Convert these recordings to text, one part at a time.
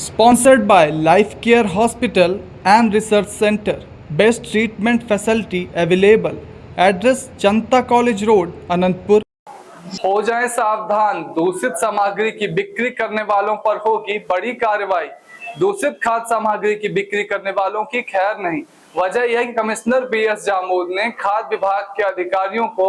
Sponsored by Life Care Hospital and Research Center. Best treatment facility available. Address Janata college road, Anantapur. हो जाए सावधान, दूषित सामग्री की बिक्री करने वालों पर होगी बड़ी कार्रवाई। दूषित खाद्य सामग्री की बिक्री करने वालों की खैर नहीं। वजह यह कि कमिश्नर बीएस जामोद ने खाद्य विभाग के अधिकारियों को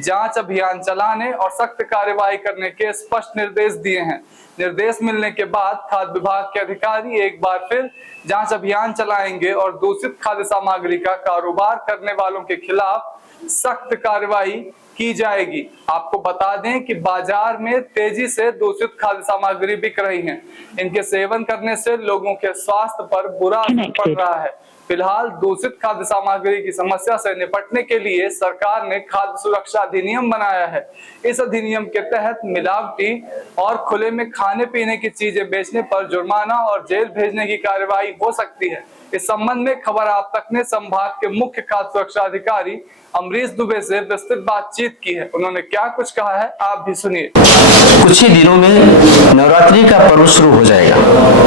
जांच अभियान चलाने और सख्त कार्रवाई करने के स्पष्ट निर्देश दिए हैं। निर्देश मिलने के बाद खाद्य विभाग के अधिकारी एक बार फिर जांच अभियान चलाएंगे और दूषित खाद्य सामग्री का कारोबार करने वालों के खिलाफ सख्त कार्रवाई की जाएगी। आपको बता दें कि बाजार में तेजी से दूषित खाद्य सामग्री बिक रही है। इनके सेवन करने से लोगों के स्वास्थ्य पर बुरा असर पड़ रहा है। फिलहाल दूषित खाद्य सामग्री की समस्या से निपटने के लिए सरकार ने खाद्य सुरक्षा अधिनियम बनाया है। इस अधिनियम के तहत मिलावटी और खुले में खाने पीने की चीजें बेचने पर जुर्माना और जेल भेजने की कार्रवाई हो सकती है। इस संबंध में खबर आप तक ने संभाग के मुख्य खाद्य सुरक्षा अधिकारी अमरीश दुबे से विस्तृत बातचीत की है। उन्होंने क्या कुछ कहा है, आप भी सुनिए। कुछ ही दिनों में नवरात्रि का पर्व शुरू हो जाएगा,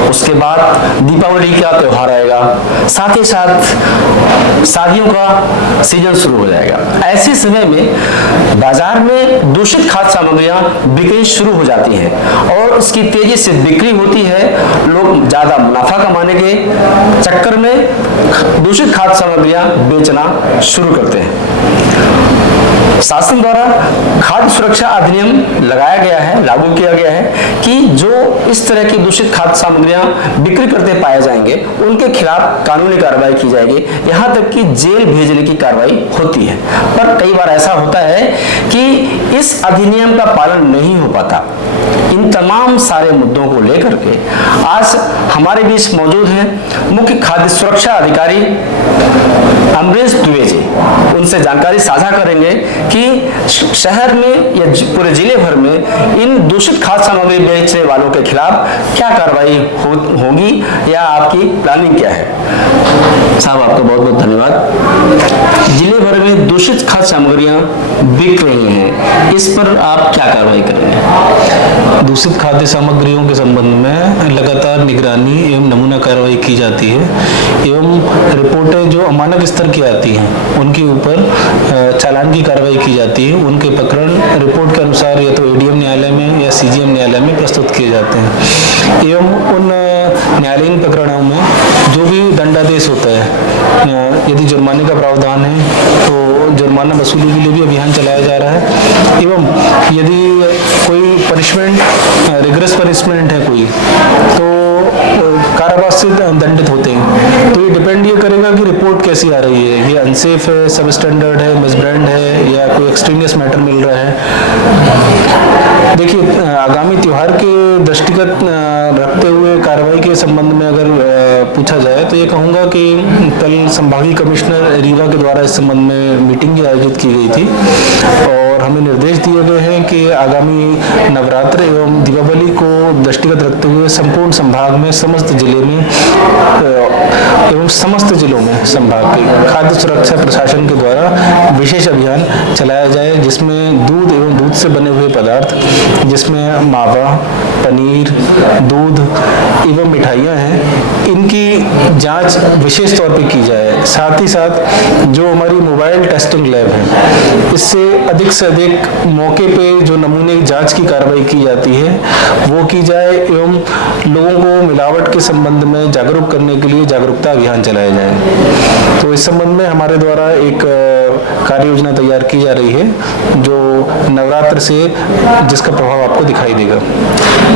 उसके बाद दीपावली का त्योहार आएगा, साथ ही साथ शादियों का सीजन शुरू हो जाएगा। ऐसे समय में बाजार में दूषित खाद्य सामग्रियां बिक्री शुरू हो जाती हैं और उसकी तेजी से बिक्री होती है। लोग ज्यादा मुनाफा कमाने के चक्कर में दूषित खाद्य सामग्रियां बेचना शुरू करते हैं। शासन द्वारा खाद्य सुरक्षा अधिनियम लगाया गया है, लागू किया गया है कि जो इस तरह की दूषित खाद्य सामग्रियां बिक्री करते पाए जाएंगे उनके खिलाफ कानूनी कार्रवाई की जाएगी, यहां तक कि जेल भेजने की कार्रवाई होती है। पर कई बार ऐसा होता है कि इस अधिनियम का पालन नहीं हो पाता। इन तमाम सारे मुद्दों को लेकर के आज हमारे बीच मौजूद हैं मुख्य खाद्य सुरक्षा अधिकारी अमरीश दुबे जी। उनसे जानकारी साझा करेंगे कि शहर में या पूरे जिले भर में इन दूषित खाद्य सामग्री बेचने वालों के खिलाफ क्या कार्रवाई होगी या आपकी प्लानिंग क्या है। साहब, आपका बहुत बहुत धन्यवाद। जिले भर में दूषित खाद्य सामग्रियां बिक रही हैं, इस पर आप क्या कार्रवाई करेंगे। दूषित खाद्य सामग्रियों के संबंध में लगातार निगरानी एवं नमूना कार्रवाई की जाती है एवं रिपोर्टें जो अमानक स्तर की आती हैं उनके ऊपर चालान की कार्रवाई की जाती है। उनके प्रकरण रिपोर्ट के अनुसार या तो एडीएम न्यायालय में या सीजीएम न्यायालय में प्रस्तुत किए जाते हैं एवं उन न्यायालयीन प्रकरणों में जो भी दंडादेश होता है, यदि जुर्माने का प्रावधान है तो जुर्माना वसूली के लिए भी अभियान चलाया जा रहा है एवं यदि कोई पनिशमेंट रिग्रेस पनिशमेंट है कोई तो कारावास से दंडित होते हैं। तो ये डिपेंड ये करेगा कि रिपोर्ट कैसी आ रही है, ये अनसेफ है, सब स्टैंडर्ड है, मिसब्रांड है या कोई एक्सट्रीनियस मैटर मिल रहा है। देखिए, आगामी त्योहार के दृष्टिगत रखते हुए कार्रवाई के संबंध में अगर पूछा जाए तो ये कहूँगा कि कल संभागीय कमिश्नर रीवा के द्वारा इस संबंध में मीटिंग भी आयोजित की गई थी और हमें निर्देश दिए गए हैं कि आगामी नवरात्र एवं दीपावली को दृष्टिगत रखते हुए संपूर्ण संभाग में समस्त जिले में एवं समस्त जिलों में संभाग के खाद्य सुरक्षा प्रशासन के द्वारा विशेष अभियान चलाया जाए, जिसमें दूध एवं दूध से बने हुए पदार्थ, जिसमें मावा, पनीर, दूध एवं मिठाइयाँ हैं, इनकी जांच विशेष तौर पे की जाए। साथ ही साथ जो हमारी मोबाइल टेस्टिंग लैब है, इससे अधिक से अधिक मौके पे जो नमूने जांच की कार्रवाई की जाती है वो की जाए एवं लोगों को मिलावट के संबंध में जागरूक करने के लिए जागरूकता अभियान चलाया जाए। तो इस संबंध में हमारे द्वारा एक कार्य योजना तैयार की जा रही है जो नवरात्र से जिसका प्रभाव आपको दिखाई देगा।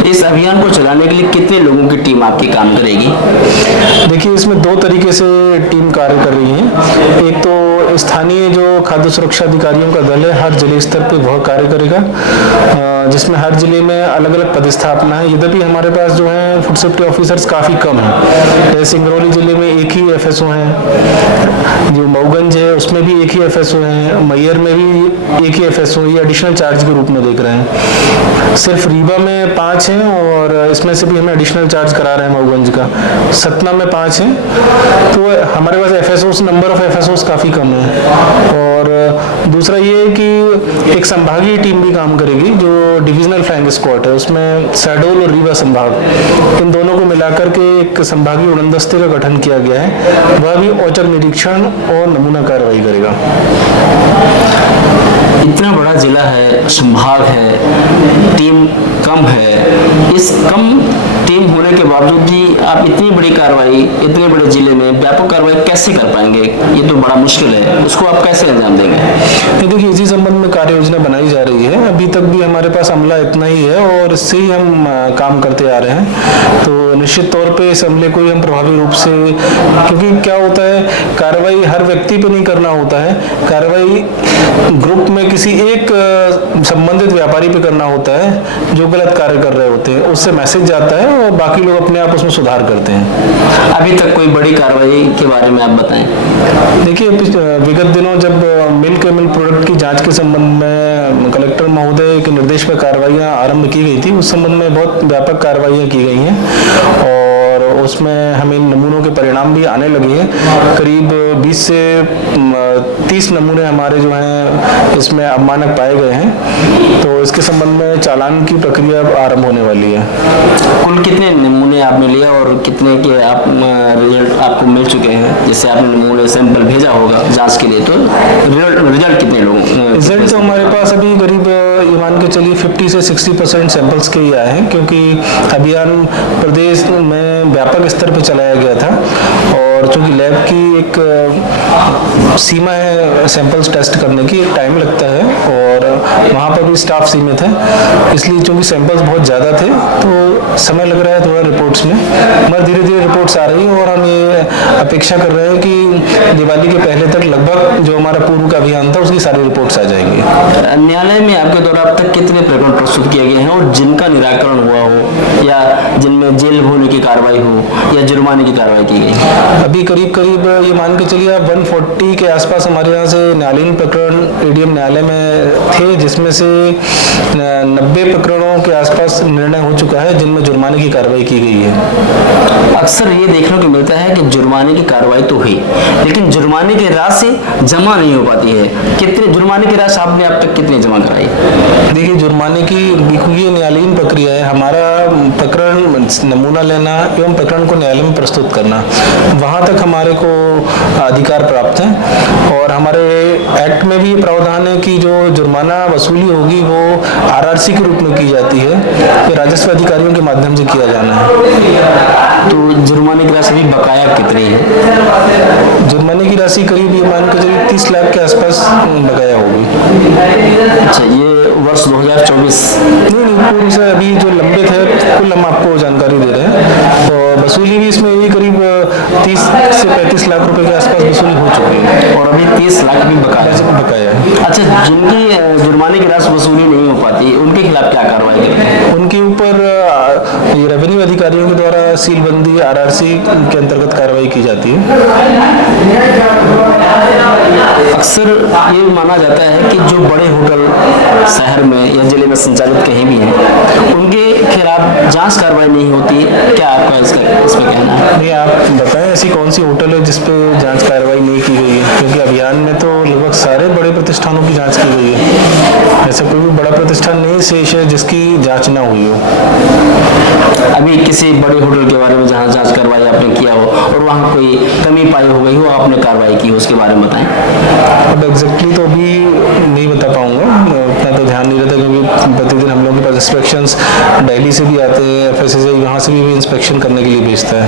इस अभियान को चलाने के लिए कितने लोगों की टीम आपकी काम करेगी। देखिए, इसमें दो तरीके से टीम कार्य कर रही है। एक तो स्थानीय जो खाद्य सुरक्षा अधिकारियों का दल है, हर जिले स्तर पे वह कार्य करेगा, जिसमें हर जिले में अलग अलग पदस्थापना है। यद्यपि हमारे पास जो है फूड सेफ्टी ऑफिसर्स काफी कम है। जैसे सिंगरौली जिले में एक ही एफएसओ है, जो मऊगंज है उसमें भी एक ही एफएसओ हैं, मैयर में भी एक ही एफएसओ, ये एडिशनल चार्ज के रूप में देख रहे हैं। सिर्फ रीवा में 5 हैं और इसमें से भी हमें एडिशनल चार्ज करा रहे हैं मऊगंज का। सतना में 5 हैं, तो हमारे पास एफएसओ, नंबर ऑफ एफएसओ काफ़ी कम है। और दूसरा ये है कि एक संभागीय टीम भी काम करेगी जो डिविजनल फ्लाइंग स्क्वाड है, उसमें शहडोल और रीवा संभाग, इन दोनों को मिलाकर के एक संभागीय उड़न दस्ते का गठन किया गया है। वह भी औचक निरीक्षण और नमूना कार्रवाई करेगा। इतना बड़ा जिला है, संभाग है, टीम कम है, इस कम टीम होने के बावजूद भी आप इतनी बड़ी कार्रवाई इतने बड़े जिले में व्यापक कार्रवाई कैसे कर पाएंगे? ये तो बड़ा मुश्किल है, उसको आप कैसे अंजाम देंगे? देखिए, इसी संबंध में कार्य योजना बनाई जा रही है। अभी तक भी हमारे पास अमला इतना ही है और इससे ही हम काम करते आ रहे हैं। तो निश्चित तौर पे इस अमले को ही हम प्रभावी रूप से, क्योंकि क्या होता है, कार्रवाई हर व्यक्ति पे नहीं करना होता है, कार्रवाई ग्रुप में किसी एक संबंधित व्यापारी पे करना होता है जो गलत कार्य कर रहे होते हैं, उससे मैसेज जाता है और बाकी लोग अपने आप उसमें सुधार करते हैं। अभी तक कोई बड़ी कार्रवाई के बारे में आप बताएं। देखिए, विगत दिनों जब मिल्क मिल प्रोडक्ट की जांच के संबंध में कलेक्टर महोदय के निर्देश पर कार्रवाइयां आरंभ की गई थी, उस संबंध में बहुत व्यापक कार्रवाइयां की गई हैं और उसमें हमें नमूनों के परिणाम भी आने लगे हैं। करीब 20 से 30 नमूने हमारे जो हैं इसमें अवमानक पाए गए हैं, तो इसके संबंध में चालान की प्रक्रिया आरंभ होने वाली है। कुल कितने नमूने आपने लिए और कितने के आप रिजल्ट आपको मिल चुके हैं? जैसे आपने नमूने सैंपल भेजा होगा जांच के लिए, तो रिजल्ट कितने लोगों? रिजल्ट तो हमारे पास अभी करीब ये मान के चलिए 50 से 60% सैंपल्स के ही आए हैं, क्योंकि अभियान प्रदेश में व्यापक स्तर पर चलाया गया था और चूंकि लैब की एक सीमा है सैंपल्स टेस्ट करने की, एक टाइम लगता है और वहाँ पर भी स्टाफ सीमित है, इसलिए चूंकि सैंपल्स बहुत ज़्यादा थे तो समय लग रहा है थोड़ा रिपोर्ट्स में, मगर धीरे धीरे रिपोर्ट्स आ रही है और हम ये अपेक्षा कर रहे हैं कि दिवाली के पहले तक लगभग जो हमारा पूर्व का अभियान था उसकी सारी रिपोर्ट्स आ जाएंगी। न्यायालय में आपके द्वारा अब तक कितने प्रकरण प्रस्तुत किए गए हैं और जिनका निराकरण हुआ हो या जिनमें जेल होने की कार्रवाई हो या जुर्माने की कार्रवाई की गई? अभी करीब ये मान के चलिए आप 140 के आसपास हमारे यहाँ से न्यायालयीन प्रकरण एडीएम न्यायालय में थे, जिसमें से 90 प्रकरणों के आसपास निर्णय हो चुका है जिनमें जुर्माने की कार्रवाई की गई है। अक्सर ये देखने को मिलता है कि जुर्माने की कार्रवाई तो हुई, लेकिन जुर्माने की राशि जमा नहीं हो पाती है। कितने जुर्माने की राशि आपने अब तक कितनी जमा कराई? देखिए, जुर्माने की ये न्यायालयीन प्रक्रिया है, हमारा प्रकरण नमूना लेना एवं प्रकरण को न्यायालय में प्रस्तुत करना, वहाँ तक हमारे को अधिकार प्राप्त है और हमारे एक्ट में भी ये प्रावधान है कि जो जुर्माना वसूली होगी वो आरआरसी के रूप में की जाती है, ये राजस्व अधिकारियों के माध्यम से किया जाना है। तो जुर्माने की राशि बकाया कितनी है? जुर्माने की राशि करीब ये मान के चलिए 30 लाख के आसपास बकाया होगी। अच्छा, ये वर्ष 2024? नहीं, पूर्व से अभी जो लंबित है कुल हम आपको जानकारी दे रहे हैं, तो वसूली भी इसमें ये करीब 30 से 35 लाख रुपए के आसपास वसूली हो चुकी है और अभी 30 लाख भी बकाया है। अच्छा, जिनकी जुर्माने की राशि वसूली नहीं हो पाती उनके खिलाफ क्या कार्रवाई करें? उनके ऊपर ये रेवेन्यू अधिकारियों के द्वारा सीलबंदी आरआरसी के अंतर्गत कार्रवाई की जाती है। अक्सर ये माना जाता है कि जो बड़े होटल शहर में या जिले में संचालित कहीं भी हैं, उनके खिलाफ जांच कार्रवाई नहीं होती, क्या आपका इसमें कहना है? नहीं, आप बताएं ऐसी कौन सी होटल है जिसपे जांच कार्रवाई नहीं की गई है, क्योंकि अभियान में तो लगभग सारे बड़े प्रतिष्ठानों की जांच की गई है, ऐसा कोई भी बड़ा प्रतिष्ठान नहीं शेष है जिसकी जांच ना हुई हो। अभी किसी बड़े होटल के बारे में जहाँ जांच कार्रवाई आपने किया हो और वहाँ कोई कमी पाई हो गई हो, आपने कार्रवाई की, उसके बारे में बताएं। अब एग्जैक्टली तो अभी नहीं बता पाऊंगा, उतना तो ध्यान नहीं रहता, क्योंकि प्रतिदिन हम लोगों के पास इंस्पेक्शंस दिल्ली से भी आते हैं, एफएसएसआई वहाँ से भी इंस्पेक्शन करने के लिए भेजता है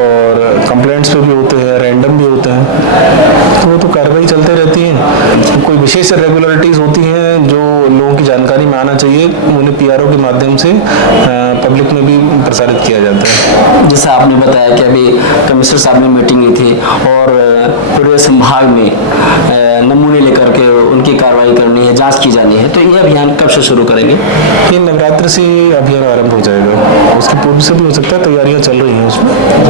और कंप्लेंट्स पे भी होते हैं, रैंडम भी होते हैं, तो वो तो कार्रवाई चलते रहती है। कोई विशेष रेगुलरिटीज होती हैं जो लोगों की जानकारी में आना चाहिए, उन्हें पीआरओ के माध्यम से पब्लिक में भी प्रसारित किया जाता है। जैसा आपने बताया कि अभी कमिश्नर साहब ने मीटिंग ली थी और पूरे संभाग में नमूने लेकर के उनकी कार्रवाई करनी है, जांच की जानी है, तो ये अभियान कब से शुरू करेंगे? ये नवरात्र से अभियान आरंभ हो जाएगा, उसके पूर्व से भी हो सकता है, तैयारियां चल रही हैं उसमें।